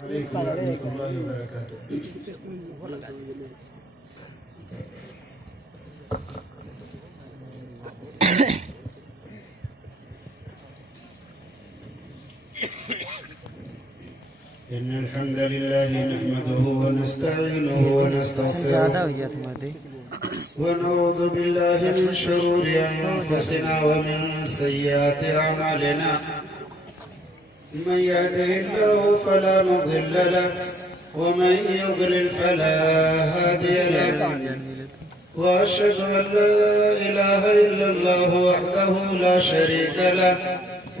عليكم ورحمة الله وبركاته. إن الحمد لله نحمده ونستعينه ونستغفره ونعوذ بالله من شرور أنفسنا ومن سيئات أعمالنا. من يهده الله فلا مضل له ومن يضلل فلا هادي له. وأشهد أن لا إله إلا الله وحده لا شريك له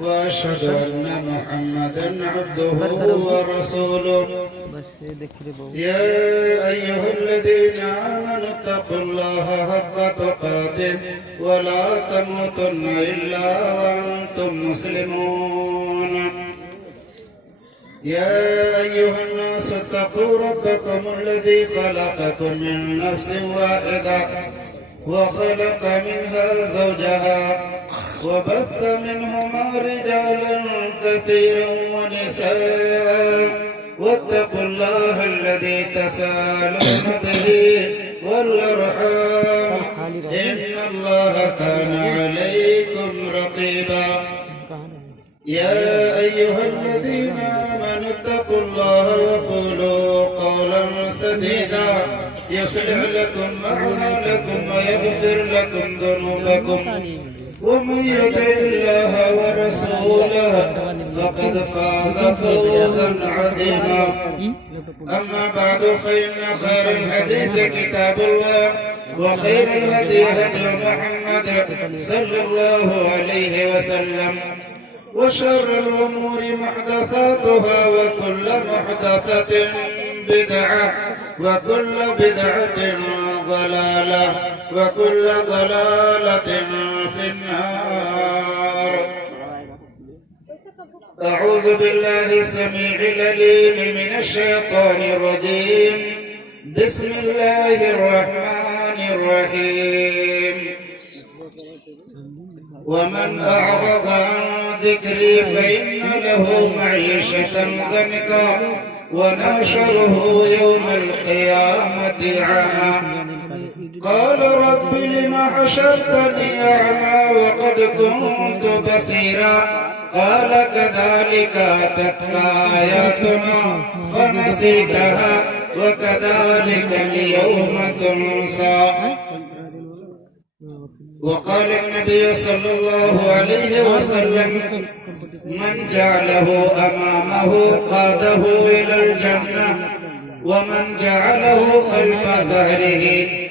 وأشهد أن محمدا عبده ورسوله. يا أيها الذين آمنوا اتقوا الله حق تقاته ولا تموتن إلا وأنتم مسلمون. يا أيها الناس اتقوا ربكم الذي خلقكم من نفس واحدة وخلق منها زوجها وبث منهما رجالا كثيرا ونساء واتقوا الله الذي تساءلون به والأرحام إن الله كان عليكم رقيبا. يا أيها الذين آمنوا اتقوا الله وقولوا قولا سديدا يصلح لكم أعمالكم ويغفر لكم ذنوبكم ومن يطع الله ورسوله فقد فاز فوزا عظيما. أما بعد فإن خير الحديث كتاب الله وخير الهدي هدي محمد صلى الله عليه وسلم وشر الأمور محدثاتها وكل محدثة بدعة وكل بدعة ضلالة وكل ضلالة في النار. أعوذ بالله السميع العليم من الشيطان الرجيم. بسم الله الرحمن الرحيم. ومن أعرض عن ذكري فإن له معيشة ضنكا ونحشره يوم القيامة أعمى قال رب لم حشرتني أعمى وقد كنت بصيرا قال كذلك أتتك آياتنا فنسيتها وكذلك اليوم تنسى. وقال النبي صلى الله عليه وسلم من جعله أمامه قاده إلى الجنة ومن جعله خلف ظهره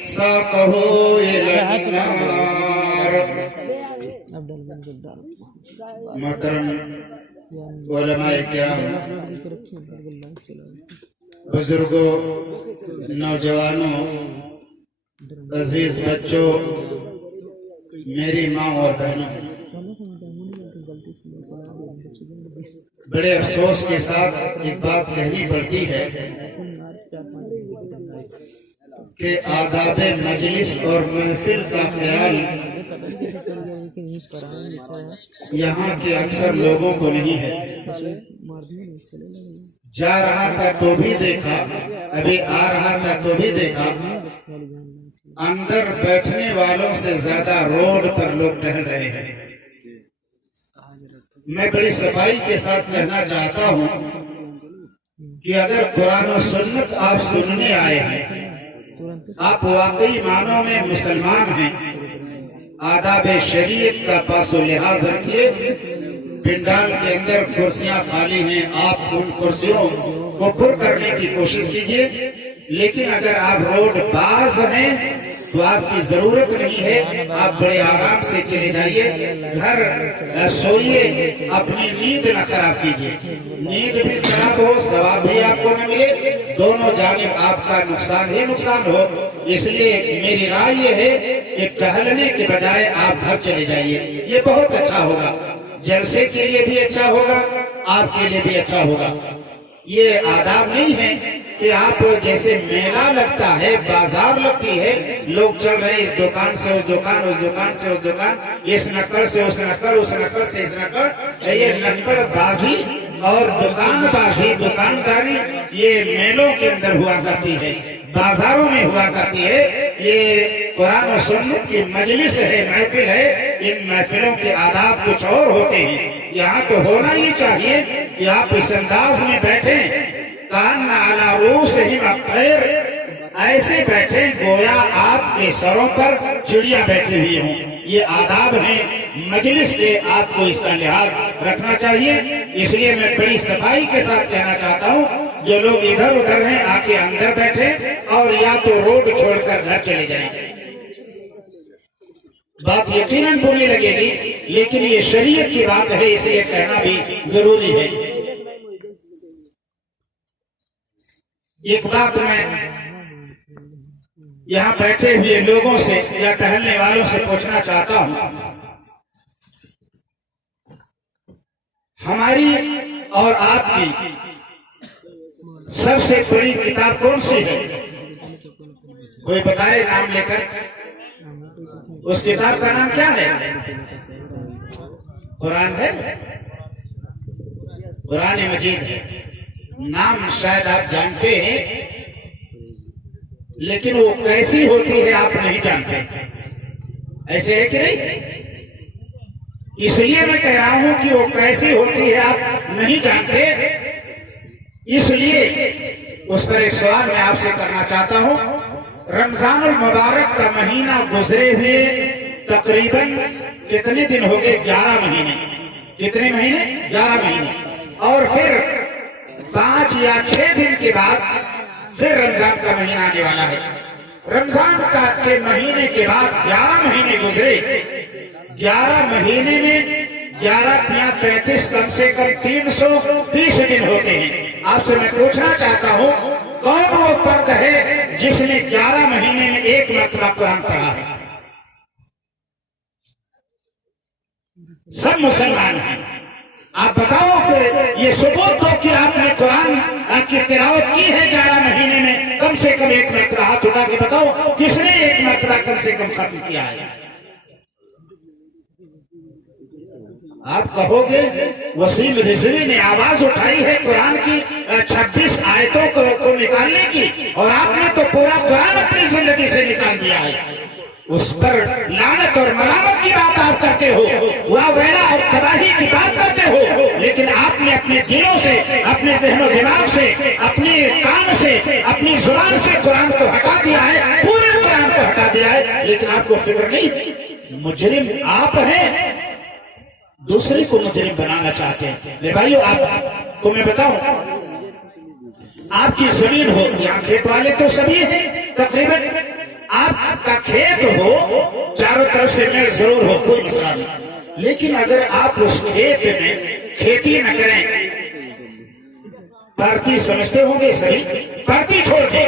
ساقه إلى النار. محترم علماء کرام، بزرگوں، نوجوانوں، عزیز بچوں، میری ماں اور بہنوں، بڑے افسوس کے ساتھ ایک بات کہنی پڑتی ہے کہ آداب مجلس اور محفل کا خیال یہاں کے اکثر لوگوں کو نہیں ہے. جا رہا تھا تو بھی دیکھا، ابھی آ رہا تھا تو بھی دیکھا، اندر بیٹھنے والوں سے زیادہ روڈ پر لوگ ٹہل رہے ہیں. میں بڑی صفائی کے ساتھ کہنا چاہتا ہوں کہ اگر قرآن و سنت آپ سننے آئے ہیں، آپ واقعی معنوں میں مسلمان ہیں، آداب شریعت کا پاس و لحاظ رکھیے. پنڈال کے اندر کرسیاں خالی ہیں، آپ ان کرسیوں کو پر کرنے کی کوشش کیجیے. لیکن اگر آپ روڈ باز ہیں تو آپ کی ضرورت نہیں ہے، آپ بڑے آرام سے چلے جائیے، گھر سوئیے، اپنی نیند نہ خراب کیجیے. نیند بھی خراب ہو، ثواب بھی آپ کو نہ ملے، دونوں جانب آپ کا نقصان ہی نقصان ہو. اس لیے میری رائے یہ ہے کہ ٹہلنے کے بجائے آپ گھر چلے جائیے، یہ بہت اچھا ہوگا. جلسے کے لیے بھی اچھا ہوگا، آپ کے لیے بھی اچھا ہوگا. یہ آداب نہیں ہے کہ آپ جیسے میلہ لگتا ہے، بازار لگتی ہے، لوگ چل رہے اس دکان سے اس دکان، اس دکان سے اس دکان، اس نکڑ سے اس نکڑ، اس نکڑ سے اس نکڑ. یہ نکڑ بازی اور دکان بازی دکانداری یہ میلوں کے اندر ہوا کرتی ہے، بازاروں میں ہوا کرتی ہے۔ یہ قرآن و سنت کی مجلس ہے، محفل ہے، ان محفلوں کے آداب کچھ اور ہوتے ہیں۔ یہاں تو ہونا ہی چاہیے کہ آپ اس انداز میں بیٹھیں، کان علی رؤوسہم الطیر، ایسے بیٹھیں گویا آپ کے سروں پر چڑیا بیٹھی ہوئی ہوں۔ یہ آداب ہیں مجلس کے، آپ کو اس کا لحاظ رکھنا چاہیے۔ اس لیے میں بڑی صفائی کے ساتھ کہنا چاہتا ہوں، جو لوگ ادھر ادھر ہیں آ کے اندر بیٹھیں اور یا تو روڈ چھوڑ کر گھر چلے جائیں۔ بات یقیناً بری لگے گی لیکن یہ شریعت کی بات ہے، اسے یہ کہنا بھی ضروری ہے۔ ایک بات میں یہاں بیٹھے ہوئے لوگوں سے یا ٹہلنے والوں سے پوچھنا چاہتا ہوں، ہماری اور آپ کی سب سے بڑی کتاب کون سی ہے؟ کوئی بتائے نام لے کر۔ اس کتاب کا نام کیا ہے؟ قرآن ہے، قرآن مجید ہے۔ نام شاید آپ جانتے ہیں لیکن وہ کیسی ہوتی ہے آپ نہیں جانتے، ایسے ہے کہ نہیں؟ اس لیے میں کہہ رہا ہوں کہ وہ کیسی ہوتی ہے آپ نہیں جانتے، اس لیے اس پر ایک سوال میں آپ سے کرنا چاہتا ہوں۔ رمضان المبارک کا مہینہ گزرے ہوئے تقریباً کتنے دن ہو گئے؟ 11 مہینے۔ کتنے مہینے؟ 11 مہینے۔ اور پھر 5 یا 6 دن کے بعد پھر رمضان کا مہینہ آنے والا ہے۔ رمضان کے مہینے کے بعد 11 مہینے گزرے۔ 11 مہینے میں 11 یا 35 کم سے کم 330 دن ہوتے ہیں۔ آپ سے میں پوچھنا چاہتا ہوں، کون وہ فرد ہے جس نے 11 مہینے میں ایک مرتبہ قرآن پڑھا ہے؟ سب مسلمان ہیں۔ آپ بتاؤ کہ یہ ثبوت دو کہ آپ نے قرآن کی تلاوت کی ہے 11 مہینے میں کم سے کم ایک مرتبہ، ہاتھ اٹھا کے بتاؤ کس نے ایک مرتبہ کم سے کم ختم کیا ہے؟ آپ کہو گے وسیم رضوی نے آواز اٹھائی ہے قرآن کی 26 آیتوں کو نکالنے کی، اور آپ نے تو پورا قرآن اپنی زندگی سے نکال دیا ہے۔ اس پر لعنت اور ملامت کی بات آپ کرتے ہو، واہ ویلا اور تباہی کی بات کرتے ہو، لیکن آپ نے اپنے دلوں سے، اپنے ذہن و دماغ سے، اپنے کان سے، اپنی زبان سے قرآن کو ہٹا دیا ہے، پورے قرآن کو ہٹا دیا ہے، لیکن آپ کو فکر نہیں۔ مجرم آپ ہیں، دوسرے کو مجرم بنانا چاہتے ہیں۔ میرے بھائیو، آپ کو میں بتاؤں، آپ کی زمین ہو، یہاں کھیت والے تو سبھی ہیں تقریباً، آپ کا کھیت ہو، چاروں طرف سے میں ضرور ہو، کوئی مسئلہ نہیں، لیکن اگر آپ اس کھیت میں کھیتی نہ کریں، پارٹی سمجھتے ہوں گے سبھی، پارٹی چھوڑ دیں،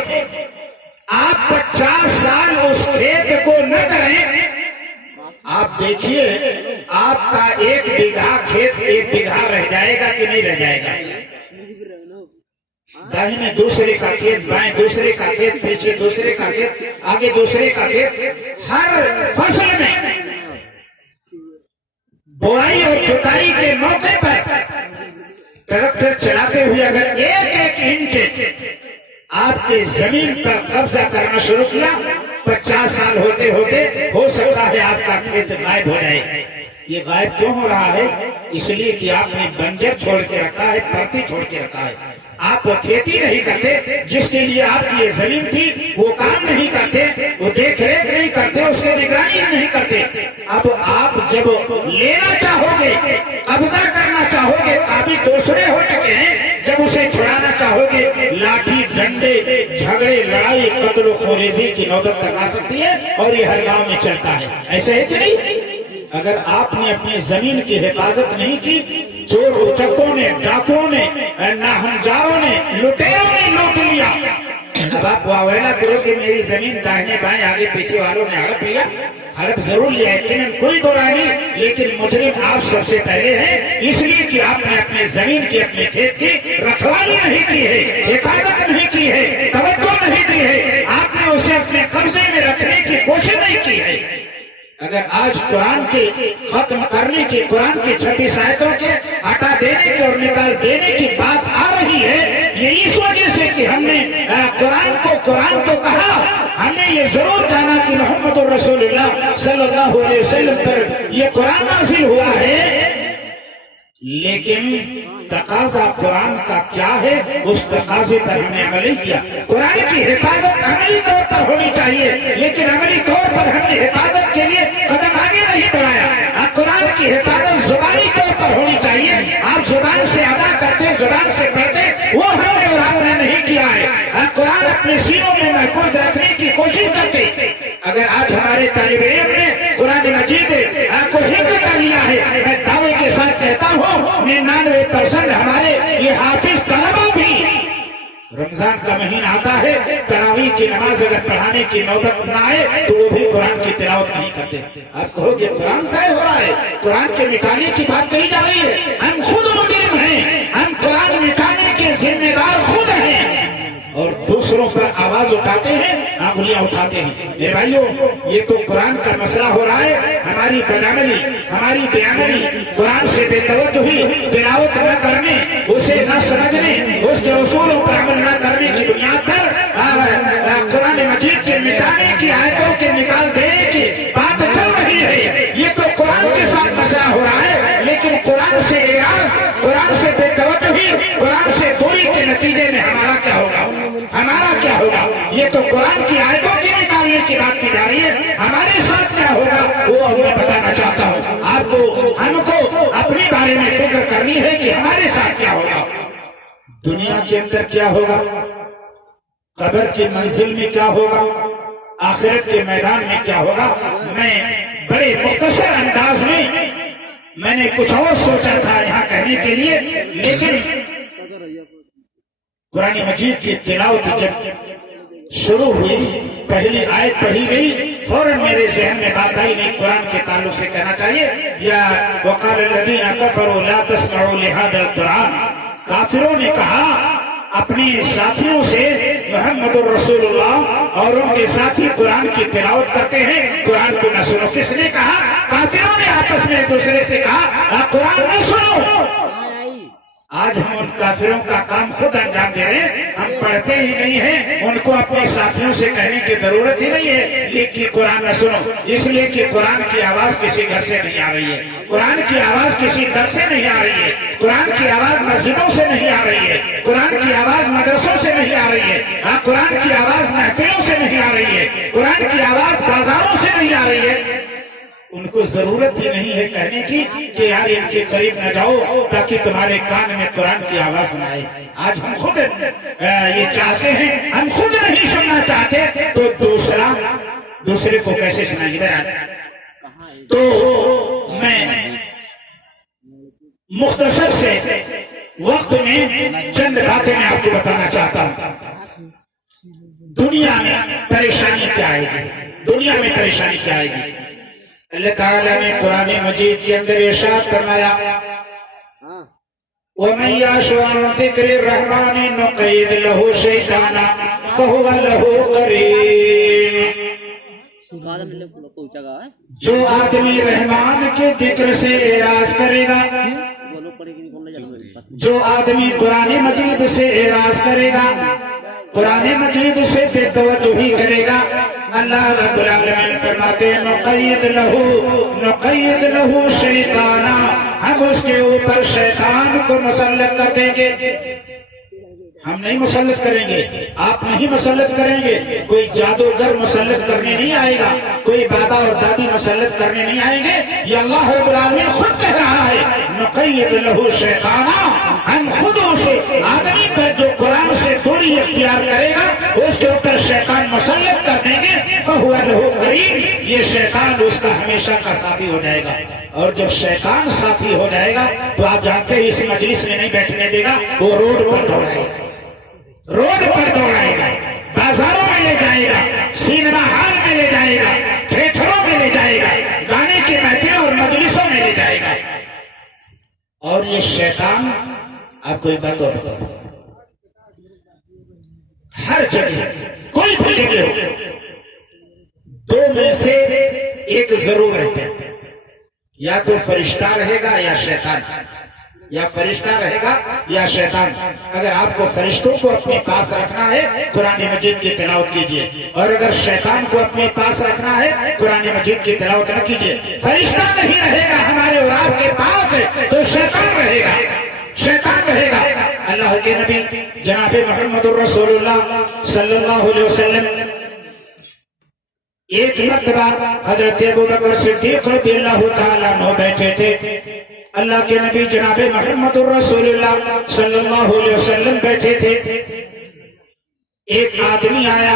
آپ 50 سال اس کھیت کو نہ کریں، آپ دیکھیے آپ کا 1 بیگھا کھیت 1 بیگھا رہ جائے گا کہ نہیں رہ جائے گا؟ داہنے دوسرے کا کھیت، بائیں دوسرے کا کھیت، پیچھے دوسرے کا کھیت، آگے دوسرے کا کھیت۔ ہر فصل میں بوائی اور جتائی کے موقع پر ٹریکٹر چلاتے ہوئے اگر 1 انچ آپ کے زمین پر قبضہ کرنا شروع کیا، 50 سال ہوتے ہوتے ہو سکتا ہے آپ کا کھیت غائب ہو جائے۔ یہ غائب کیوں ہو رہا ہے؟ اس لیے کہ آپ نے بنجر چھوڑ کے رکھا ہے، پرتی چھوڑ کے رکھا ہے۔ آپ کھیتی نہیں کرتے، جس کے لیے آپ کی یہ زمین تھی وہ کام نہیں کرتے، وہ دیکھ ریکھ نہیں کرتے، اس کی نگرانی نہیں کرتے۔ اب آپ جب لینا چاہو گے، قبضہ کرنا چاہو گے، قابض دوسرے ہو چکے ہیں، جب اسے چھڑانا چاہو گے، لاٹھی ڈنڈے جھگڑے لڑائی قتل و خونریزی کی نوبت تک آ سکتی ہے، اور یہ ہر گاؤں میں چلتا ہے۔ ایسے ہے کہ نہیں؟ اگر آپ نے اپنی زمین کی حفاظت نہیں کی، چور اچکوں نے، ڈاکوؤں نے، ناہنجاروں نے، لٹیروں نے لوٹ لیا، اب آپ واویلا کرو کہ میری زمین داہنے بائیں آگے پیچھے والوں نے ہڑپ لیا۔ ہڑپ ضرور لیا ہے، یقیناً کوئی دورہ نہیں، لیکن مجرم آپ سب سے پہلے ہیں، اس لیے کہ آپ نے اپنے زمین کی، اپنے کھیت کی رکھوالی نہیں کی ہے، حفاظت نہیں کی ہے، توجہ نہیں دی ہے، آپ نے اسے اپنے قبضے میں رکھنے کی کوشش نہیں کی ہے۔ اگر آج قرآن کے ختم کرنے کی، قرآن کی 36 آیتوں کے ہٹا دینے کی اور نکال دینے کی بات آ رہی ہے، یہ اس وجہ سے کہ ہم نے قرآن تو کہا، ہم نے یہ ضرور جانا کہ محمد رسول اللہ صلی اللہ علیہ وسلم پر یہ قرآن نازل ہوا ہے، لیکن تقاضا قرآن کا کیا ہے، اس تقاضے پر ہم نے عمل کیا۔ قرآن کی حفاظت عملی طور پر ہونی چاہیے، لیکن عملی طور پر ہم نے حفاظت کے لیے قدم آگے نہیں بڑھایا۔ قرآن کی حفاظت زبانی طور پر ہونی چاہیے، آپ زبان سے ادا کرتے، زبان سے پڑھتے، وہ ہم نے اور آپ نے نہیں کیا ہے۔ قرآن اپنے سینوں میں محفوظ رکھنے کی کوشش کرتے۔ اگر آج ہمارے طالب علم نے قرآن مجید کو حفظ کر لیا ہے، میں دعوے کے ساتھ کہتا ہوں 99% ہمارے یہ حافظ طلبہ بھی رمضان کا مہینہ آتا ہے، تراویح کی نماز اگر پڑھانے کی نوبت نہ آئے تو وہ بھی قرآن کی تلاوت نہیں کرتے۔ آپ کہو کہ قرآن ضائع ہو رہا ہے، قرآن کے مٹانے کی بات کہی جا رہی ہے، ہم خود مجرم ہیں، ہم قرآن مٹانے کے ذمہ دار خود ہیں اور دوسروں پر آواز اٹھاتے ہیں، انگلیاں اٹھاتے ہیں۔ میرے بھائیوں، یہ تو قرآن کا مسئلہ ہو رہا ہے، ہماری بدعملی، ہماری بے عملی، قرآن سے بے توجہی، تلاوت نہ کرنے، اسے نہ سمجھنے، اس کے اصولوں پر عمل نہ کرنے کی بنیاد پر قرآن مجید کے مٹانے کی آیتوں کے نکال دینے کی بات چل رہی ہے۔ یہ تو قرآن کے ساتھ مسئلہ ہو رہا ہے، لیکن قرآن سے اعراض، قرآن سے بے توجہی، قرآن سے دوری کے نتیجے میں ہمارا کیا ہوگا، ہمارا کیا ہوگا؟ یہ تو قرآن کی آیتوں کی نکالنے کی بات کی جا رہی ہے، ہمارے ساتھ کیا ہوگا وہ میں بتانا چاہتا ہوں آپ کو۔ ہم کو اپنے بارے میں فکر کرنی ہے کہ ہمارے ساتھ کیا ہوگا، دنیا کے اندر کیا ہوگا، قبر کی منزل میں کیا ہوگا، آخرت کے میدان میں کیا ہوگا۔ میں بڑے مختصر انداز میں نے کچھ اور سوچا تھا یہاں کہنے کے لیے، لیکن قرآن مجید کی تلاوت جب شروع ہوئی، پہلی آیت پڑھی گئی، فوراً میرے ذہن میں بات آئی، نہیں قرآن کے تعلق سے کہنا چاہیے، یا وقال الذین کفروا لا تسمعوا لهذا القرآن، کافروں نے کہا اپنے ساتھیوں سے محمد الرسول اللہ اور ان کے ساتھی قرآن کی تلاوت کرتے ہیں، قرآن کو نہ سنو۔ کس نے کہا؟ کافروں نے آپس میں ایک دوسرے سے کہا قرآن نہ سنو۔ آج ہم ان کافروں کا کام خود انجام دے رہے ہیں، ہم پڑھتے ہی نہیں ہیں، ان کو اپنے ساتھیوں سے کہنے کی ضرورت ہی نہیں ہے یہ کہ قرآن نہ سنو، اس لیے کہ قرآن کی آواز کسی گھر سے نہیں آ رہی ہے، قرآن کی آواز کسی در سے نہیں آ رہی ہے، قرآن کی آواز مسجدوں سے نہیں آ رہی ہے، قرآن کی آواز مدرسوں سے نہیں آ رہی ہے، قرآن کی آواز محفلوں سے نہیں آ رہی ہے، قرآن کی آواز بازاروں سے نہیں آ رہی ہے۔ ان کو ضرورت ہی نہیں ہے کہنے کی کہ یار ان کے قریب نہ جاؤ تاکہ تمہارے کان میں قرآن کی آواز نہ آئے۔ آج ہم خود یہ چاہتے ہیں، ہم خود نہیں سننا چاہتے تو دوسرے کو کیسے سنائیں گے؟ تو میں مختصر سے وقت میں چند باتیں میں آپ کو بتانا چاہتا ہوں۔ دنیا میں پریشانی کیا آئے گی، دنیا میں پریشانی کیا آئے گی؟ اللہ تعالیٰ نے قرآن مجید کے اندر ارشاد فرمایا وَمَن يَعْشُ عَن ذِكْرِ الرَّحْمَنِ نُقَيِّضْ لَهُ شَيْطَانًا فَهُوَ لَهُ قَرِينٌ۔ جو آدمی رحمان کے ذکر سے اعراض کرے گا، جو آدمی قرآن مجید سے اعراض کرے گا، قرآن مجید سے بے توجہی کرے گا، اللہ رب العالمین فرماتے ہیں نقید لہو شیطانا، ہم اس کے اوپر شیطان کو مسلط کر دیں گے۔ ہم نہیں مسلط کریں گے، آپ نہیں مسلط کریں گے، کوئی جادوگر مسلط کرنے نہیں آئے گا، کوئی بابا اور دادی مسلط کرنے نہیں آئیں گے، یہ اللہ رب العالمین خود کہہ رہا ہے نقید لہو شیطانا، ہم خود اسے آدمی پر جو قرآن سے دوری اختیار کرے گا اس کے اوپر شیطان مسلط کر دیں گے، فہو لہو قرین، یہ شیطان اس کا ہمیشہ کا ساتھی ہو جائے گا۔ اور جب شیطان ساتھی ہو جائے گا تو آپ جانتے ہیں اس مجلس میں نہیں بیٹھنے دے گا، وہ روڈ پر دوڑائے گا، روڈ پر دوڑائے گا، بازاروں میں لے جائے گا، سینما ہال میں لے جائے گا، تھیٹروں میں لے جائے گا، گانے کی محفلوں اور مجلسوں میں لے جائے گا۔ اور یہ شیطان آپ کو ایک بات اور بتاؤں، ہر جگہ کوئی بھی جگہ ہو، دو میں سے ایک ایک ضرور ہے، یا تو فرشتہ رہے گا یا شیطان، یا فرشتہ رہے گا یا شیطان۔ اگر آپ کو فرشتوں کو اپنے پاس رکھنا ہے قرآن مجید کی تلاوت کیجئے، اور اگر شیطان کو اپنے پاس رکھنا ہے قرآن مجید کی تلاوت نہ کیجئے۔ فرشتہ نہیں رہے گا ہمارے اور آپ کے پاس تو شیطان رہے گا، شیطان رہے گا۔ اللہ کے نبی جناب محمد رسول اللہ صلی اللہ علیہ وسلم ایک مرتبہ حضرت ابوبکر صدیق رضی اللہ تعالیٰ عنہ بیٹھے تھے، اللہ کے نبی جناب محمد رسول اللہ صلی اللہ علیہ وسلم بیٹھے تھے، ایک آدمی آیا،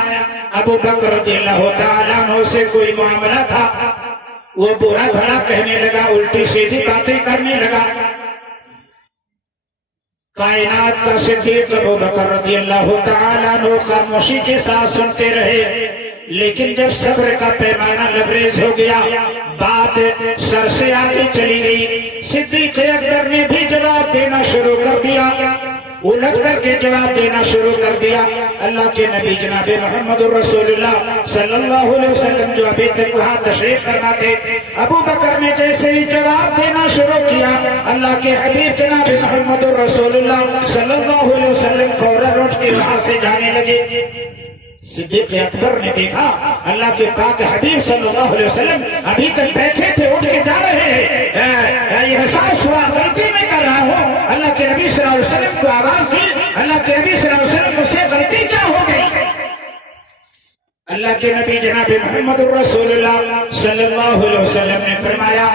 ابوبکر رضی اللہ تعالیٰ عنہ سے کوئی معاملہ تھا، وہ برا بھلا کہنے لگا، الٹی سیدھی باتیں کرنے لگا۔ کائنات کا صدیق ابوبکر رضی اللہ تعالیٰ عنہ خاموشی کے ساتھ سنتے رہے، لیکن جب صبر کا پیمانہ لبریز ہو گیا، بات سر سے آگے چلی گئی، صدیق اکبر نے بھی جواب دینا شروع کر دیا، الٹ کر کے جواب دینا شروع کر دیا۔ اللہ کے نبی جناب محمد رسول اللہ صلی اللہ علیہ وسلم جو ابھی تک وہاں تشریف فرما تھے، ابو بکر نے جیسے ہی جواب دینا شروع کیا، اللہ کے حبیب جناب محمد رسول اللہ صلی اللہ علیہ وسلم فوراً اٹھ کے وہاں سے جانے لگے۔ صدیق اکبر نے دیکھا اللہ کے پاک حبیب صلی اللہ علیہ وسلم ابھی تک بیٹھے تھے، اٹھ کے جا رہے ہیں، یہ احساس ہوا غلطی میں کر رہا ہوں۔ اللہ کے نبی صلی اللہ علیہ وسلم کو آواز دی، اللہ کے نبی صلی اللہ علیہ وسلم مجھ سے غلطی کیا ہو گئی؟ اللہ کے نبی جناب محمد رسول اللہ صلی اللہ علیہ وسلم نے فرمایا،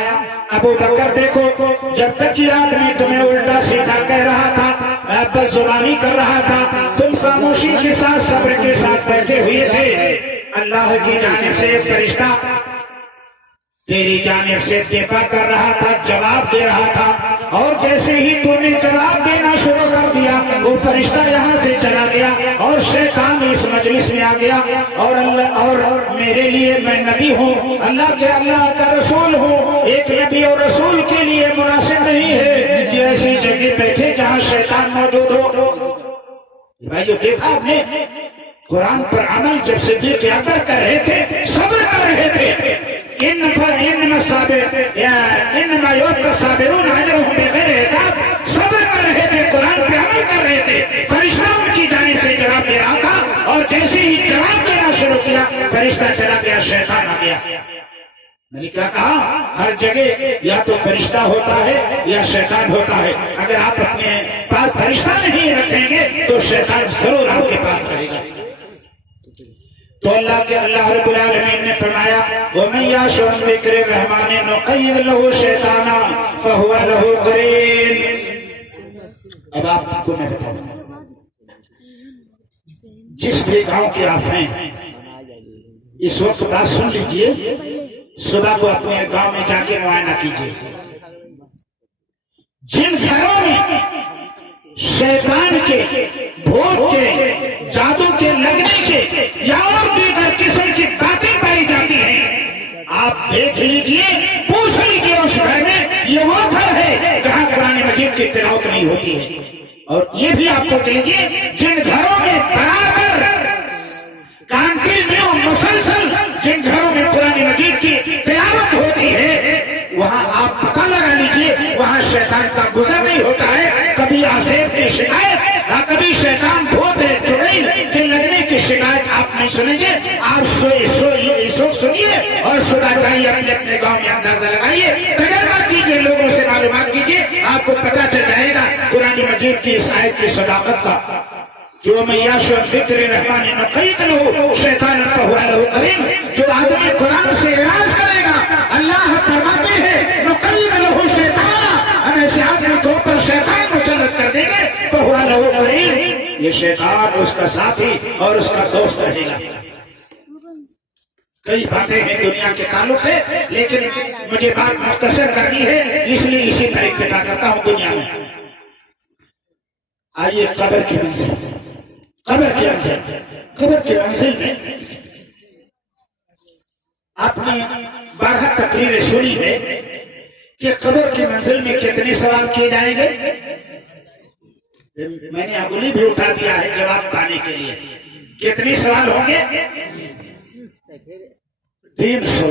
ابو بکر دیکھو، جب تک یہ آدمی تمہیں الٹا سیدھا کہہ رہا تھا، بد زبانی کر رہا تھا، تم خاموشی کے ساتھ صبر کے ساتھ بیٹھے ہوئے تھے، اللہ کی جانب سے فرشتہ تیری جانب سے دفاع کر رہا تھا، جواب دے رہا تھا، اور جیسے ہی تو نے جواب دینا شروع کر دیا، وہ فرشتہ یہاں سے چلا گیا اور شیطان اس مجلس میں آ گیا، اور میرے لیے میں نبی ہوں، اللہ کا رسول ہوں، ایک نبی اور رسول کے لیے مناسب نہیں ہے کہ ایسی جگہ بیٹھے جہاں شیطان موجود ہو۔ بھائیو دیکھا آپ نے قرآن پر عمل جب صدیق اکبر کر رہے تھے، صبر کر رہے تھے، انما یوفی الصابرون اجرهم بغیر حساب، صبر کر رہے تھے، قرآن پہ عمل کر رہے تھے، فرشتہ ان کی جانب سے جواب دے رہا تھا، اور جیسے ہی جواب دینا شروع کیا فرشتہ چلا گیا، شیطان آ گیا۔ میں نے کیا کہا؟ ہر جگہ یا تو فرشتہ ہوتا ہے یا شیطان ہوتا ہے، اگر آپ اپنے پاس فرشتہ نہیں رکھیں گے تو شیطان ضرور آپ کے پاس رہے گا۔ تو اللہ رب العالمین نے فرمایا، وَمَن يَعْشُ عَن ذِكْرِ الرَّحْمَنِ نُقَيِّضْ لَهُ شَيْطَانًا فَهُوَ لَهُ قَرِينٌ۔ اب آپ کو میں بتاؤں، جس بھی گاؤں کے آپ ہیں اس وقت بات سن لیجئے، صبح کو اپنے گاؤں میں جا کے معائنہ کیجئے، جن گھروں میں شیطان کے، بھوت کے، جادو کے لگنے کے یا اور دیگر قسم کی باتیں پائی جاتی ہیں، آپ دیکھ لیجئے، پوچھ لیجئے اس گھر میں یہ وہ گھر ہے جہاں قرآن مجید کی تلاوت نہیں ہوتی ہے۔ اور یہ بھی آپ پوچھ لیجئے، جن گھروں میں برابر کنٹینیو مسلسل جن گھروں میں قرآن مجید کی تلاوت ہوتی ہے، وہاں آپ پتہ لگا لیجئے وہاں شیطان کا گزر نہیں ہوتا ہے، کبھی عذاب کی شکایت، کبھی شیطان بھوت چڑیل کے لگنے کی شکایت آپ نہیں سنیں گے۔ آپ سنیے اور صبح جائیے، اپنے گاؤں میں اندازہ لگائیے، تجربہ کیجئے، لوگوں سے معلومات کیجئے، آپ کو پتہ چل جائے گا قرآن مجید کی اس آیت کی صداقت کا۔ جو وَمَن يَعْشُ عَن ذِكْرِ الرَّحْمَنِ نُقَيِّضْ لَهُ شَيْطَانًا فَهُوَ لَهُ قَرِينٌ، جو آدمی قرآن سے اعراض کرے گا، اللہ فرماتے ہیں نُقَيِّضْ لَهُ شَيْطَانًا، ہم ایسے آدمی کو اوپر شیطان مسلط کر دیں گے، فَهُوَ لَهُ قَرِينٌ، یہ شیطان اس کا ساتھی اور اس کا دوست رہے گا۔ کئی باتیں ہیں دنیا کے تعلق سے، لیکن مجھے بات مختصر کرنی ہے، اس لیے اسی پر اتفاق کرتا ہوں دنیا میں۔ آئیے قبر کی منزل، قبر کی منزل میں آپ نے 12 تقریریں سنی ہے کہ قبر کی منزل میں کتنے سوال کیے جائیں گے۔ میں نے انگلی بھی اٹھا دیا ہے جواب پانے کے لیے، کتنے سوال ہوں گے؟ 300۔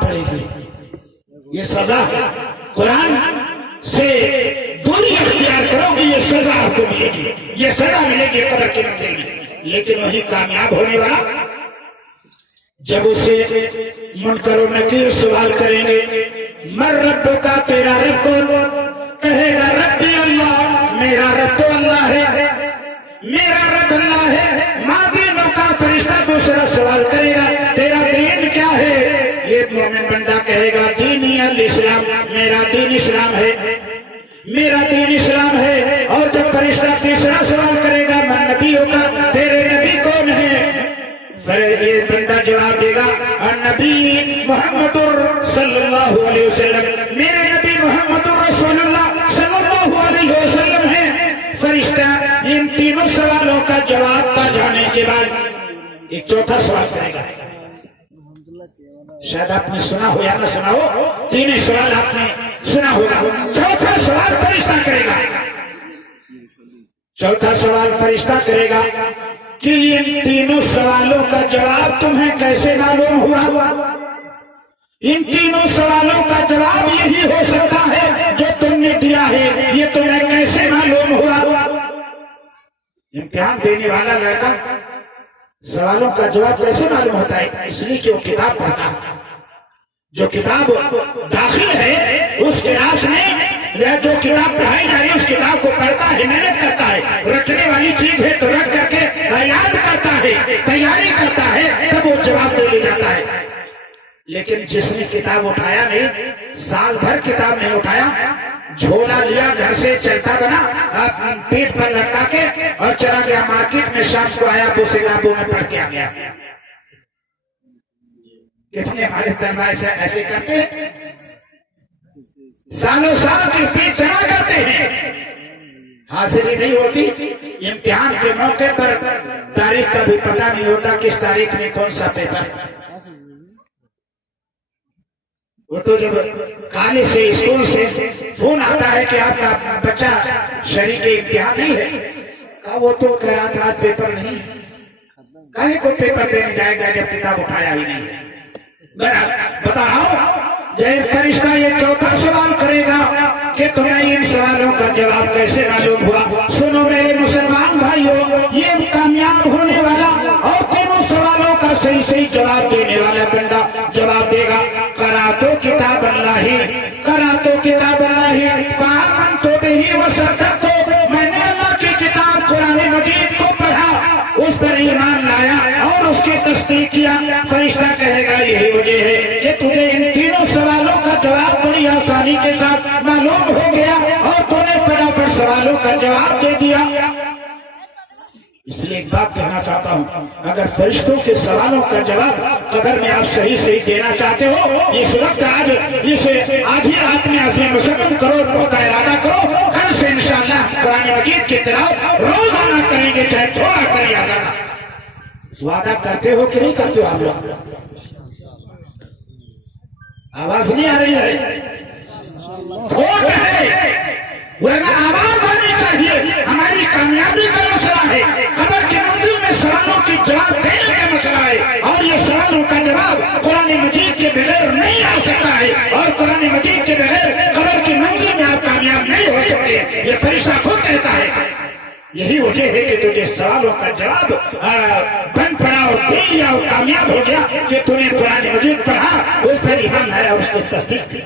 پڑے گی، یہ سزا ہے۔ قرآن سے دوری اختیار کرو گی، یہ سزا آپ کو ملے گی، یہ سزا ملے گی قبر کی منزل میں۔ لیکن وہی کامیاب ہونے والا جب اسے منکر و نکیر سوال کریں گے، من رب کا، تیرا رب کون؟ کہے گا ربی اللہ، میرا رب تو اللہ ہے، میرا رب اللہ ہے۔ ماں دینوں کا فرشتہ دوسرا سوال کرے گا، تیرا دین کیا ہے؟ یہ مومن بندہ کہے گا دینی الاسلام، میرا دین اسلام ہے، میرا دین اسلام ہے۔ اور جب فرشتہ تیسرا سوال کرے گا من نبیوں کا، تیرے نبی کون ہے؟ پھر یہ بندہ جواب دے گا النبی محمد صلی اللہ علیہ وسلم، میرے نبی محمد رسول اللہ صلی اللہ علیہ وسلم ہے۔ فرشتہ ان تینوں سوالوں کا جواب پا جانے کے بعد ایک چوتھا سوال کرے گا، شاید آپ نے سنا ہو یا نہ سنا ہو، تین سوال آپ نے سنا ہوگا۔ چوتھا سوال فرشتہ کرے گا، چوتھا سوال فرشتہ کرے گا کہ ان تینوں سوالوں کا جواب تمہیں کیسے معلوم ہوا؟ ان تینوں سوالوں کا جواب یہی ہو سکتا ہے جو تم نے دیا ہے، یہ تمہیں کیسے معلوم ہوا؟ امتحان دینے والا لڑکا سوالوں کا جواب کیسے معلوم ہوتا ہے؟ اس لیے کہ وہ کتاب پڑھتا ہے، جو کتاب داخل ہے اس کلاس میں، یا جو کتاب پڑھائی جا رہی ہے اس کتاب کو پڑھتا ہے، محنت کرتا ہے، رٹنے والی چیز ہے تو رٹ کر کے یاد کرتا ہے، تیاری کرتا ہے، تب وہ جواب دے لے جاتا ہے۔ لیکن جس نے کتاب اٹھایا نہیں، سال بھر کتاب نہیں اٹھایا، جھولا لیا گھر سے چلتا بنا، پیٹ پر لٹکا کے اور چلا گیا مارکیٹ میں، شام کو آیا ابو سے کہا ابو میں پڑھ کے آ گیا۔ کتنے ہمارے طلبہ ایسے کرتے ہیں، سالوں سال کی فیس جمع کرتے ہیں، حاضری نہیں ہوتی، امتحان کے موقع پر تاریخ کا بھی پتہ نہیں ہوتا کس تاریخ میں کون سا پیپر۔ وہ تو جب کالج سے اسکول سے فون آتا ہے کہ آپ کا بچہ شریک امتحان نہیں ہے، کہا وہ تو کہہ رہا تھا آج پیپر نہیں ہے، کہیں کو پیپر دینے جائے گا جب کتاب اٹھایا ہی نہیں ہے۔ بتا رہا ہوں، جب فرشتہ یہ چوتھا سوال کرے گا کہ تمہیں ان سوالوں کا جواب کیسے معلوم ہوا؟ سنو میرے مسلمان بھائیوں، یہ کامیاب ہونے والا اور تینوں سوالوں کا صحیح صحیح جواب دینے والا بندہ جواب دے گا قرأ تو کتاب اللہ، قرأ تو کتاب اللہ فآمنت بہ وصدقت، میں نے اللہ کی کتاب قرآن مجید کو پڑھا، اس پر ایمان لایا اور اس کی تصدیق کیا۔ فرشتہ کہے گا یہی وجہ ہے کہ تجھے ان تینوں سوالوں کا جواب بڑی آسانی کے ساتھ معلوم ہو گیا اور تو نے فٹافٹ سوالوں کا جواب دے دیا۔ اس لیے ایک بات کہنا چاہتا ہوں، اگر فرشتوں کے سوالوں کا جواب قبر میں آپ صحیح صحیح دینا چاہتے ہو، اس وقت آج اسے آدھی رات میں عزم مسلم کرو کا ارادہ کرو، کل سے انشاءاللہ قرآن مجید کی تلاوت روزانہ کریں گے، چاہے تھوڑا کریں یا زیادہ۔ وعدہ کرتے ہو کہ نہیں کرتے ہو آپ لوگ؟ آواز نہیں آ رہی ہے؟ کھوٹ ہے، ورنہ آواز آنی چاہیے۔ ہماری کامیابی کا مسئلہ ہے، قبر کی منزل میں سوالوں کی جواب دینے کا مسئلہ ہے، اور یہ سوالوں کا جواب قرآن مجید کے بغیر نہیں آ سکتا ہے، اور قرآن مجید کے بغیر قبر کی منزل میں آپ کامیاب نہیں ہو سکتے، یہ فرشتہ خود کہتا ہے۔ یہی وجہ ہے کہ تجھے سوالوں کا جواب بن پڑا اور دے لیا اور کامیاب ہو گیا کہ تو نے قرآن مجید پڑھا، اس پر ایمان لایا اور اس کی تصدیق کی۔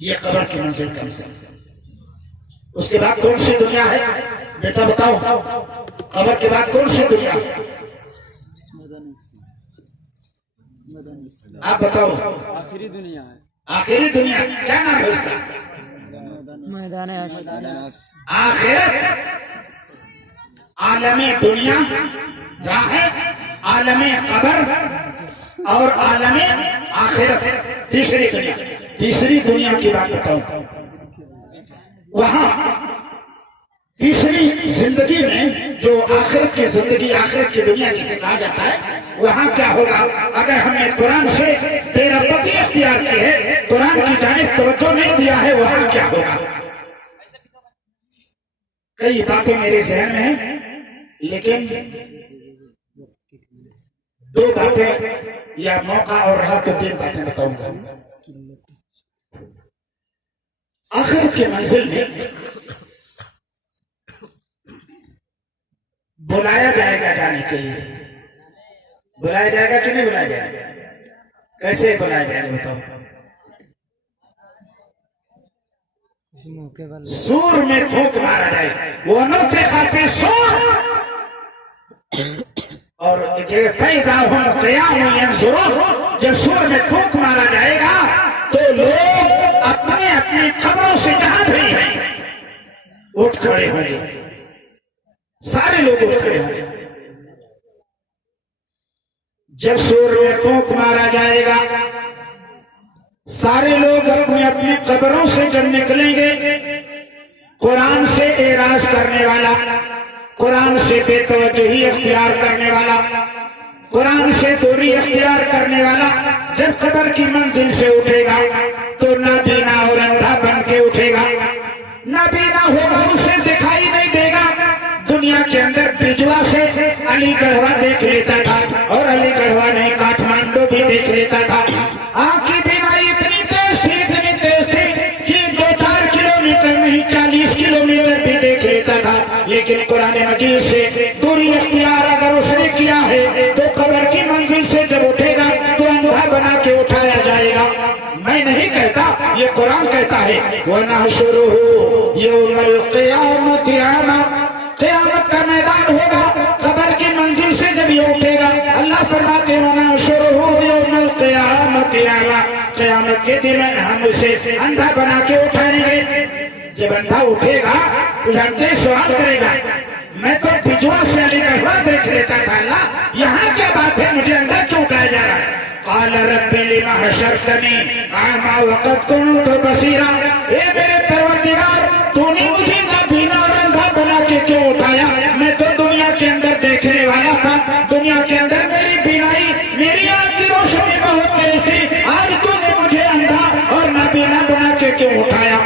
یہ قبر کی منزل کا مسئلہ۔ اس کے بعد کون سی دنیا ہے بیٹا بتاؤ؟ قبر کے بعد کون سی دنیا؟ آپ بتاؤ۔ آخری دنیا ہے۔ آخری دنیا کیا نام ہے اس کا؟ میدان آخرت عالم دنیا جہاں ہے، عالم قبر اور عالم آخرت تیسری دنیا۔ تیسری دنیا کی بات بتاؤں، وہاں تیسری زندگی میں جو آخرت کی زندگی، آخرت کی دنیا جسے کہا جاتا ہے، وہاں کیا ہوگا؟ اگر ہم نے قرآن سے بے رغبتی اختیار کی ہے، قرآن کی جانب توجہ نہیں دیا ہے، وہاں کیا ہوگا؟ کئی باتیں میرے ذہن میں ہیں، لیکن دو باتیں یا موقع اور رہا تو 3 باتیں بتاؤں گا. آخر کے منزل میں بلایا جائے گا جانے کے لیے. بلایا جائے گا کہ نہیں بلایا جائے گا؟ کیسے بلایا جائے گا بتاؤ. اس موقع پر سور میں پھونک مارا جائے. وَنُفِخَ فِي الصُّورِ اور فَإِذَا هُمْ قِيَامٌ يَنظُرُونَ. جب سور میں پھونک مارا جائے گا تو لوگ اپنے اپنی قبروں سے جہاں بھی ہیں اٹھ کھڑے ہوں گے. سارے لوگ اٹھ کھڑے ہوں گے. جب سور میں پھونک مارا جائے گا سارے لوگ اپنی اپنی قبروں سے جب نکلیں گے. قرآن سے اعراض کرنے والا, قرآن سے بے توجہی اختیار کرنے والا, قرآن سے دوری اختیار کرنے والا جب قبر کی منزل سے اٹھے گا تو نابینا اور اندھا بن کے اٹھے گا. نابینا ہوگا, اسے دکھائی نہیں دے گا. دنیا کے اندر بجوا سے علی گڑھوا دیکھ لیتا تھا اور علی گڑھوا نہیں کاٹھمانڈو بھی دیکھ لیتا تھا. آنکھ کی بینائی اتنی تیز تھی کہ 2-4 کلومیٹر نہیں 40 کلومیٹر بھی دیکھ لیتا تھا. لیکن قرآن مجید سے دوری اختیار اگر اس نے کیا ہے تو قبر کی منزل سے جب اٹھے گا تو اندھا بنا کے اٹھایا جائے گا. میں نہیں کہتا, یہ قرآن کہتا ہے. وَنَحْشُرُهُ يَوْمَ الْقِيَامَةِ أَعْمَى. قیامت کا میدان ہوگا, قبر کی منزل سے جب یہ اٹھے گا اللہ فرماتے ہیں وَنَحْشُرُهُ يَوْمَ الْقِيَامَةِ أَعْمَى. قیامت کے دن ہم اسے اندھا بنا کے اٹھائیں گے. جب اندھا اٹھے گا تو ہم سوال کرے گا, میں تو بجوا سے علی گڑھوا دیکھ لیتا تھا, اللہ یہاں کیا بات ہے, مجھے اندھا کیوں اٹھایا جا رہا ہے؟ قال رب لم حشرتنی اعمی وقد کنت بصیرا. اے میرے پروردگار, تو نے مجھے نابینا اور اندھا بنا کے کیوں اٹھایا؟ میں تو دنیا کے اندر دیکھنے والا تھا, دنیا کے اندر میری بینائی, میری آنکھ کی روشنی بہت تیز تھی. آج تو نے مجھے اندھا اور نابینا بنا کے کیوں اٹھایا؟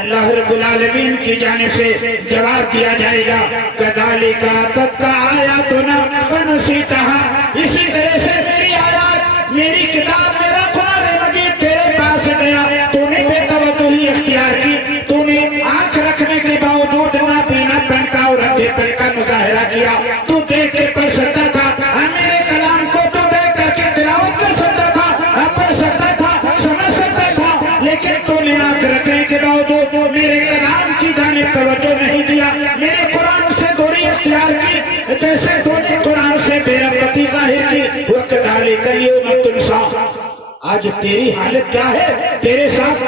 اللہ رب العالمین کی جانب سے جواب دیا جائے گا کذالک اتتک آیاتنا فنسیتها. اسی طرح سے میری آیات, میری کتاب, میرا قرآن مجید تیرے پاس گیا, تو نے بے توجہی اختیار کی, تو نے آنکھ رکھنے کے باوجود نابینا پن کا اور اندھے پن کا مظاہرہ کیا. تو دیکھ کے پڑھ سکتا تھا, میرے کلام کو تو دیکھ کر کے تلاوت کر سکتا تھا, پڑھ سکتا تھا, سمجھ سکتا تھا, لیکن تو نے آنکھ رکھنے کے باوجود میرے کلام کی جانب توجہ نہیں دیا, میرے قرآن سے دوری اختیار کی, جیسے تو نے قرآن سے بے رغبتی ظاہر کی. وَكَذَلِكَ الْيَوْمَ تُنْسَىٰ. آج تیری حالت کیا ہے, تیرے ساتھ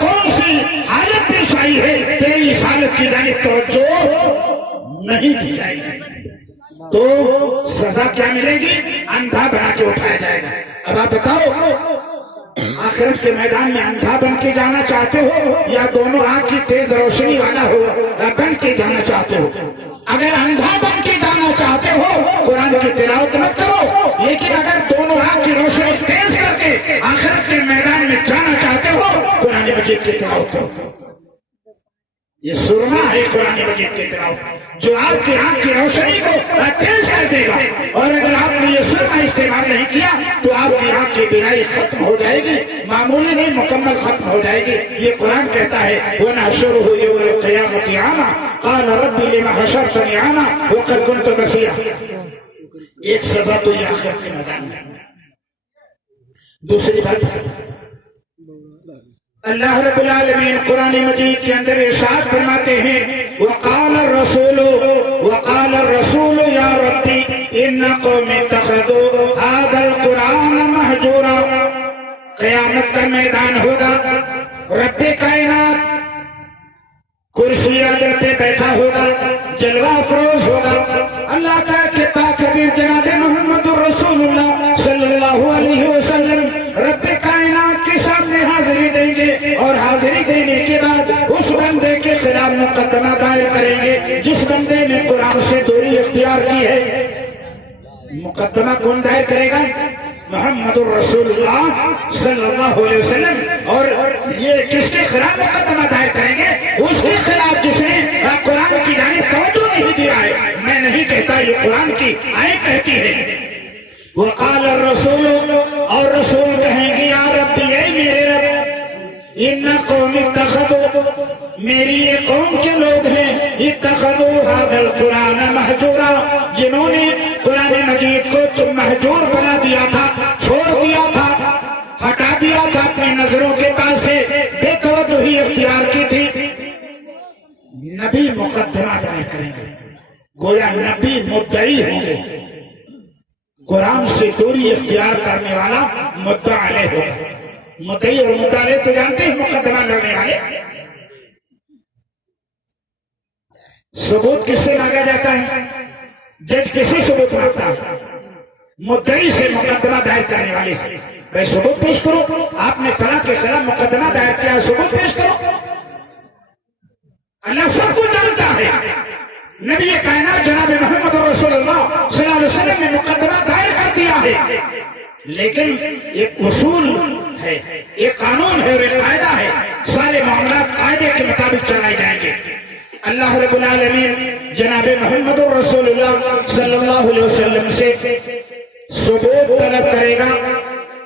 کون سی حالت پیش آئی ہے, تیری اس حالت کی جانب توجہ نہیں دی جائے گی تو سزا کیا ملے گی؟ اندھا بنا کے اٹھایا جائے گا. اب آپ بتاؤ, آخرت کے میدان میں اندھا بن کے جانا چاہتے ہو یا دونوں آنکھ کی تیز روشنی والا بن کے جانا چاہتے ہو؟ اگر اندھا بن کے جانا چاہتے ہو قرآن کی تلاوت مت کرو, لیکن اگر دونوں آنکھ کی روشنی تیز کر کے آخرت کے میدان میں جانا چاہتے ہو قرآن مجید کی تلاوت کرو. یہ سرما ہے قرآن مجید کی تلاوت جو آپ کی آنکھ کی روشنی کو تیز کر دے گا. اور اگر آپ نے یہ سرما استعمال نہیں کیا تو آپ کی آنکھ کی بینائی ختم ہو جائے گی, معمولی نہیں مکمل ختم ہو جائے گی. یہ قرآن کہتا ہے وَنَحْشُرُهُ يَوْمَ الْقِيَامَةِ أَعْمَى قَالَ رَبِّ لِمَ حَشَرْتَنِي أَعْمَى وَقَدْ كُنْتُ بَصِيرًا. ایک سزا تو یہ آخرت کے میدان میں. دوسری بات, اللہ رب العالمین قرآن مجید کے اندر ارشاد فرماتے ہیں وقال الرسول یا ربی ان قوم اتخذوا هذا القرآن مہجورا. قیامت کا میدان ہوگا, رب کائنات کرسی عدل پہ بیٹھا ہوگا, جلوہ افروز ہوگا. اللہ کا کہ پاک حبیب جناب محمد رسول اللہ صلی اللہ علیہ وسلم رب کائنات کے سامنے حاضری دیں گے, اور حاضری دینے کے بعد اس بندے کے خلاف مقدمہ دائر کریں گے جس بندے نے قرآن سے دوری اختیار کی ہے. مقدمہ کون دائر کرے گا؟ محمد الرسول اللہ صلی اللہ علیہ وسلم. اور یہ کس کے خلاف مقدمہ دائر کریں گے؟ اس کے خلاف جس نے قرآن کی جانب توجہ نہیں دیا ہے. میں نہیں کہتا, یہ قرآن کی آیت کہتی ہے. وقال الرسول اور رسول کہیں گے یا ربی اے میرے رب ان قوم اتخذوا میری یہ قوم کے لوگ ہیں اتخذوا هذا القرآن مہجورا جنہوں نے قرآن مجید کو مہجور بنا دیا تھا چھوڑ دیا تھا ہٹا دیا تھا اپنی نظروں کے پاس سے بے توجہی اختیار کی تھی نبی مقدمہ دائر کریں گے گویا نبی مدعی ہوں گے قرآن سے دوری اختیار کرنے والا مدعا علیہ ہوگا مدعی اور مدعا علیہ تو جانتے ہیں مقدمہ لڑنے والے ثبوت کس سے مانگا جاتا ہے جج کس سے ثبوت مانگتا ہے مدعی سے مقدمہ دائر کرنے والے سے بھائی ثبوت پیش کرو آپ نے فلاں کے خلاف مقدمہ دائر کیا ثبوت پیش کرو اللہ سب کو جانتا ہے نبی کائنات جناب محمد رسول اللہ صلی اللہ علیہ وسلم نے مقدمہ دائر کر دیا ہے لیکن ایک اصول ہے ایک قانون ہے اور ایک قاعدہ ہے سارے معاملات قاعدے کے مطابق چلائے جائیں گے اللہ رب العالمین جناب محمد رسول اللہ صلی اللہ علیہ وسلم سے ثبوت طلب کرے گا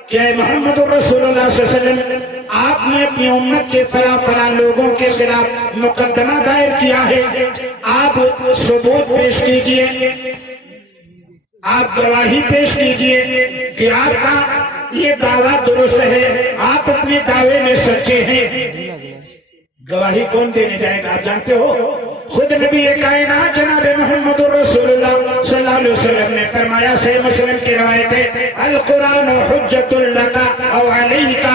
کہ اے محمد رسول اللہ صلی اللہ علیہ وسلم آپ نے اپنی امت کے فلاں لوگوں کے خلاف مقدمہ دائر کیا ہے آپ ثبوت پیش کیجئے آپ گواہی پیش کیجئے کہ آپ کا یہ دعویٰ درست ہے آپ اپنے دعوے میں سچے ہیں گواہی کون دینے جائے گا آپ جانتے ہو خود نبی کائنات جناب محمد رسول اللہ صلی اللہ علیہ وسلم نے فرمایا صحیح مسلم کی روایت ہے القرآن حجت لک او علیک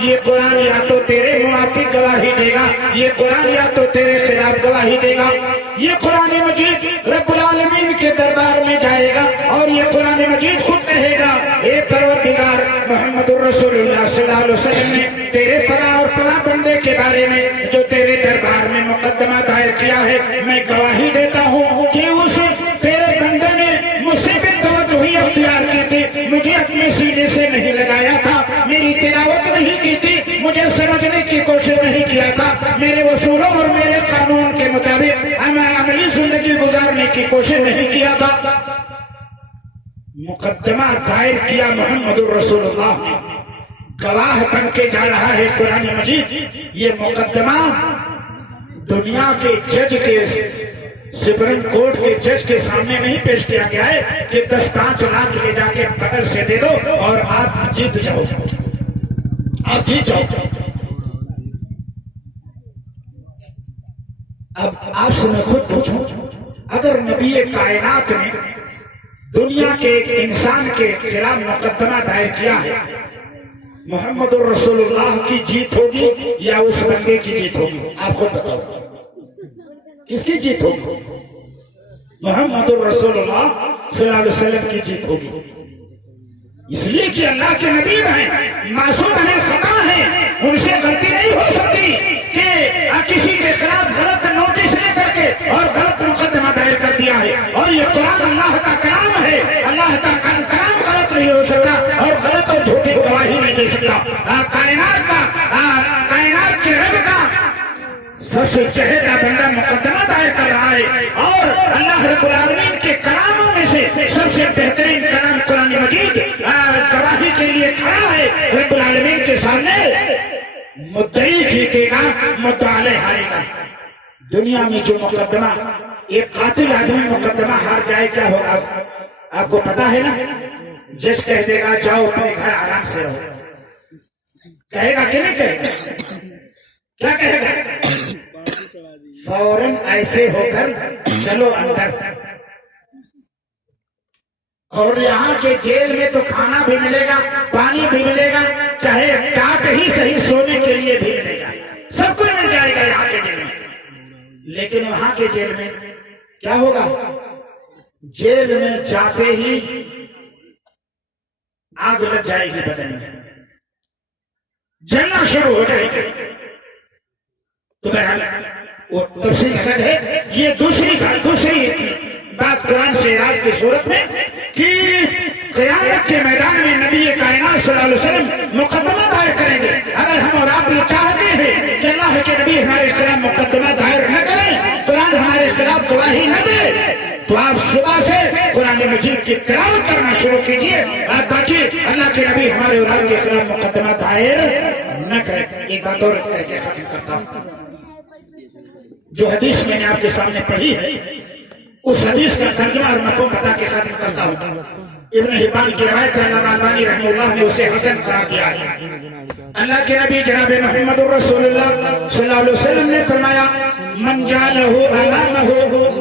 یہ قرآن یا تو تیرے موافق گواہی دے گا یہ قرآن یا تو تیرے خلاف گواہی دے گا یہ قرآن مجید رب العالمین کے دربار میں جائے گا اور یہ قرآن مجید خود کہے گا اے پروردگار محمد رسول اللہ صلی اللہ علیہ وسلم نے تیرے فلاں اور فلاں بندے کے بارے میں جو تیرے دربار میں مقدمہ دائر کیا ہے میں گواہی دیتا ہوں کہ اس تیرے بندے نے مجھ سے بے توجہی اختیار کی تھی مجھے اپنے سینے سے نہیں لگایا تھا میری تلاوت نہیں کی تھی مجھے سمجھنے کی کوشش نہیں کیا تھا میرے اصولوں اور میرے قانون کے مطابق عملی زندگی گزارنے کی کوشش نہیں کیا تھا مقدمہ دائر کیا محمد رسول اللہ نے گواہ بن کے جا رہا ہے قرآن مجید یہ مقدمہ دنیا کے جج کے سپریم کورٹ کے جج کے سامنے نہیں پیش کیا گیا ہے کہ 10-5 لاکھ لے جا کے بدل سے دے دو اور آپ جیت جاؤ آپ جیت جاؤ اب آپ سے میں خود پوچھوں اگر نبی کائنات نے دنیا کے ایک انسان کے خلاف مقدمہ دائر کیا ہے محمد رسول اللہ کی جیت ہوگی یا اس بندے کی جیت ہوگی آپ خود بتاؤ کس کی جیت ہوگی محمد رسول اللہ صلی اللہ علیہ وسلم کی جیت ہوگی اس لیے کہ اللہ کے نبی ہیں معصوم ہیں خطا ہیں ان سے غلطی نہیں ہو سکتی کہ کسی کے خلاف غلط نوٹس لے کر کے اور غلط مقدمہ دائر کر دیا ہے اور یہ قرآن اللہ کا کلام ہے اللہ کا کلام غلط نہیں ہو سکتا اور غلط اور جھوٹی گواہی نہیں دے سکتا کائنات کے رب کا سب سے چہرہ بندہ مقدمہ دائر کر رہا ہے اور اللہ رب العالمین کے کلاموں میں سے سب سے بہترین کلام قرآن مجید گواہی کے لیے کھڑا ہے رب العالمین کے سامنے مدعی جیتے گا مدعا علیہ ہارے گا دنیا میں جو مقدمہ ایک قاتل آدمی مقدمہ ہار جائے کیا ہوگا آپ کو پتا ہے نا جج کہہ دے گا جاؤ اپنے گھر آرام سے رہو کہے گا کہ نہیں کہے گا کیا کہے گا فوراً ایسے ہو کر چلو اندر اور یہاں کے جیل میں تو کھانا بھی ملے گا پانی بھی ملے گا چاہے ٹاٹ ہی صحیح سونے کے لیے بھی ملے گا سب کچھ مل جائے گا یہاں کے جیل میں لیکن وہاں کے جیل میں کیا ہوگا جیل میں جاتے ہی آگ لگ جائے گی بدن میں جلنا شروع ہو جائے گی تو بہرحال وہ تفصیل الگ ہے یہ دوسری بات قرآن سے اعراض کی صورت میں کہ قیامت کے میدان میں نبی کائنات صلی اللہ علیہ وسلم مقدمہ دائر کریں گے اگر ہم اور آپ یہ چاہتے ہیں کہ اللہ کے نبی ہمارے خلاف مقدمہ دائر نہ کریں قرآن ہمارے خلاف گواہی نہ دے تو آپ صبح سے قرآن مجید کی تلاوت کرنا شروع کیجیے تاکہ اللہ کے نبی ہمارے اور آپ کے خلاف مقدمہ دائر نہ کرے. ایک بات اور کہہ کے ختم کرتا ہوں. جو حدیث میں نے آپ کے سامنے پڑھی ہے اس حدیث کا ترجمہ اور مفہوم بتا کے ختم کرتا ہوں. ابن حبان کی روایت ہے، علامہ البانی رحمہ اللہ نے اسے حسن قرار دیا ہے. اللہ کے نبی جناب محمد رسول اللہ صلی اللہ علیہ وسلم نے فرمایا من جعلہ امامہ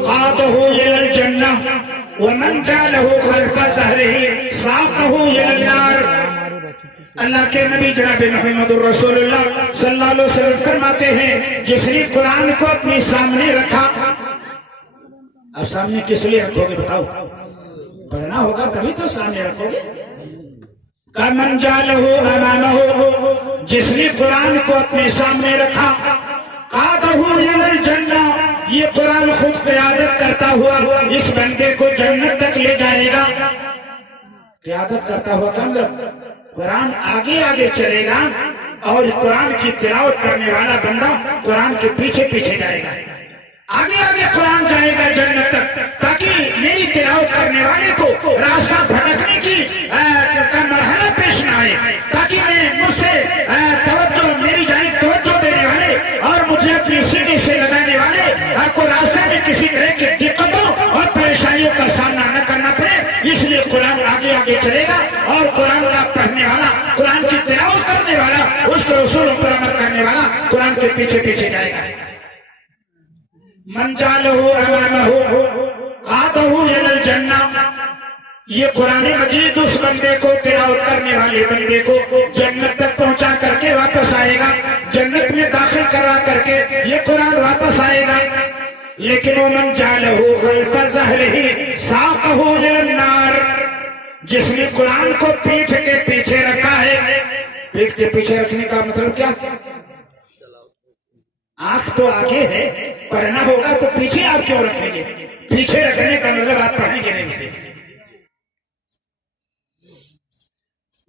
قادہ الی الجنہ ومن جعلہ خلف ظہرہ ساقہ الی النار. اللہ کے نبی جناب محمد رسول اللہ صلی اللہ علیہ وسلم فرماتے ہیں جس نے قرآن کو اپنے سامنے رکھا. اب سامنے کس لیے رکھو گے بتاؤ؟ پڑھنا ہوگا تبھی تو سامنے رکھو گے. من جعلہ امامہ جس نے قرآن کو اپنے سامنے رکھا قادہ الی الجنہ یہ قرآن خود قیادت کرتا ہوا اس بندے کو جنت تک لے جائے گا. قیادت کرتا ہوا کم قرآن آگے آگے چلے گا اور قرآن کی تلاوت کرنے والا بندہ قرآن کے پیچھے پیچھے جائے گا. آگے آگے قرآن جائے گا جنت تک تاکہ میری تلاوت کرنے والے کو راستہ بھٹکنے کی کا مرحلہ پیش نہ آئے، تاکہ میں مجھ سے میری جانب توجہ دینے والے اور مجھے اپنی سینے سے لگانے والے کو راستے میں کسی طرح کی دقتوں اور پریشانیوں کا سامنا نہ کرنا پڑے. اس لیے قرآن آگے آگے چلے گا اور قرآن کا پڑھنے والا، قرآن کی تلاوت کرنے والا، اس کے رسولوں پر عمل کرنے والا قرآن کے پیچھے پیچھے جائے گا. من جعلہ امامہ قادہ الی الجنہ یہ قرآن مجید اس بندے کو تلاوت کرنے والے بندے کو جنت تک پہنچا کر کے واپس آئے گا، جنت میں داخل کرا کر کے یہ قرآن واپس آئے گا. لیکن ومن جعلہ خلف ظہرہ ساقہ الی النار جس نے قرآن کو پیٹھ کے پیچھے رکھا ہے. پیٹھ کے پیچھے رکھنے کا مطلب کیا؟ آنکھ تو آگے ہے، پڑھنا ہوگا تو پیچھے آپ کیوں رکھیں گے؟ پیچھے رکھنے کا مطلب آپ پڑھیں گے نہیں. اسے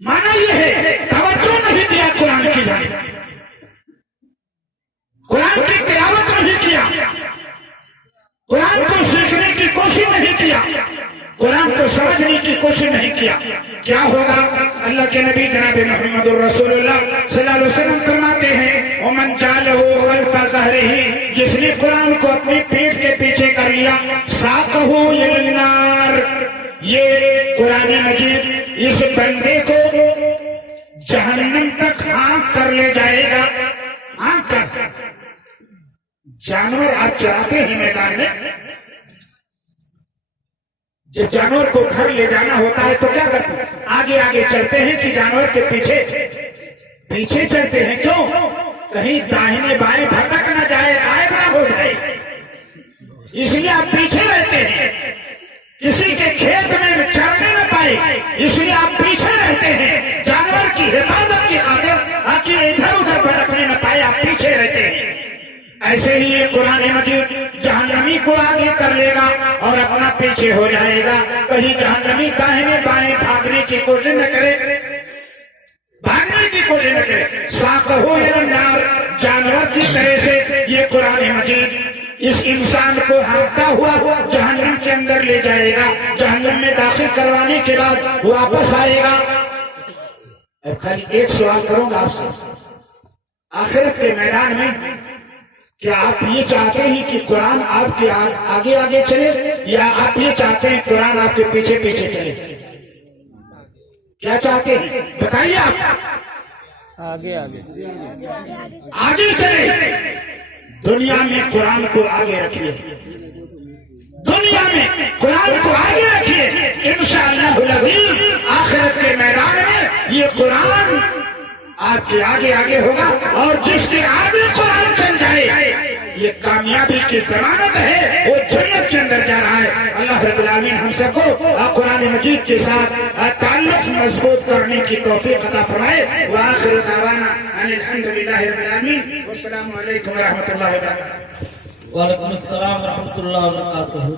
مانا یہ ہے توجہ نہیں دیا قرآن کی جانب، قرآن کی تلاوت نہیں کیا، قرآن کو سیکھنے کی کوشش نہیں کیا، قرآن کو سمجھنے کی کوشش نہیں کیا. کیا ہوگا؟ اللہ کے نبی جناب محمد رسول اللہ صلی اللہ علیہ وسلم فرماتے ہیں ومن جعلہ خلف ظہرہ جس نے قرآن کو اپنی پیٹھ کے پیچھے کر لیا ساقہ الی النار یہ قرآن مجید اس بندے کو جہنم تک ہانک کر لے جائے گا. ہانک کر. جانور آپ چراتے ہیں میدان میں، جب جانور کو گھر لے جانا ہوتا ہے تو کیا کرتے ہیں؟ آگے آگے چلتے ہیں کہ جانور کے پیچھے پیچھے چلتے ہیں. کیوں؟ کہیں داہنے بائیں بھٹک نہ جائے، غائب نہ ہو جائے، اس لیے آپ پیچھے رہتے ہیں. کسی کے کھیت میں چرنے نہ پائے اس لیے آپ پیچھے رہتے ہیں. جانور کی حفاظت کی خاطر تاکہ ادھر ادھر بھٹکنے نہ پائے آپ پیچھے رہتے ہیں. ایسے ہی یہ قرآن مجید جہنمی کو آگے کر لے گا اور اپنا پیچھے ہو جائے گا. کہیں جہنمی داہنے بائیں بھاگنے کی کوشش نہ کرے، بھاگنے کی کوشش نہ کرے. ساقہ الی النار جانور کی طرح سے یہ قرآن مجید اس انسان کو ہانکتا ہوا جہنم کے اندر لے جائے گا. جہنم میں داخل کروانے کے بعد واپس آئے گا. اب خالی ایک سوال کروں گا آپ سے، آخرت کے میدان میں کیا آپ یہ چاہتے ہیں کہ قرآن آپ کے آگے آگے چلے یا آپ یہ چاہتے ہیں قرآن آپ کے پیچھے پیچھے چلے؟ کیا چاہتے ہیں بتائیے آپ؟ آگے آگے آگے چلے. دنیا میں قرآن کو آگے رکھیے، دنیا میں قرآن کو آگے رکھیے. انشاءاللہ العزیز آخرت کے میدان میں یہ قرآن آپ کے آگے آگے ہوگا اور جس کے آگے قرآن چل جائے یہ کامیابی کی ضمانت ہے، وہ جنت کے اندر جا رہا ہے. اللہ رب العالمین ہم سب کو قرآن مجید کے ساتھ تعلق مضبوط کرنے کی توفیق عطا فرمائے. وآخر دعوانا ان الحمدللہ رب العالمین والسلام علیکم ورحمۃ اللہ وبرکاتہ. وعلیکم السلام ورحمۃ اللہ وبرکاتہ.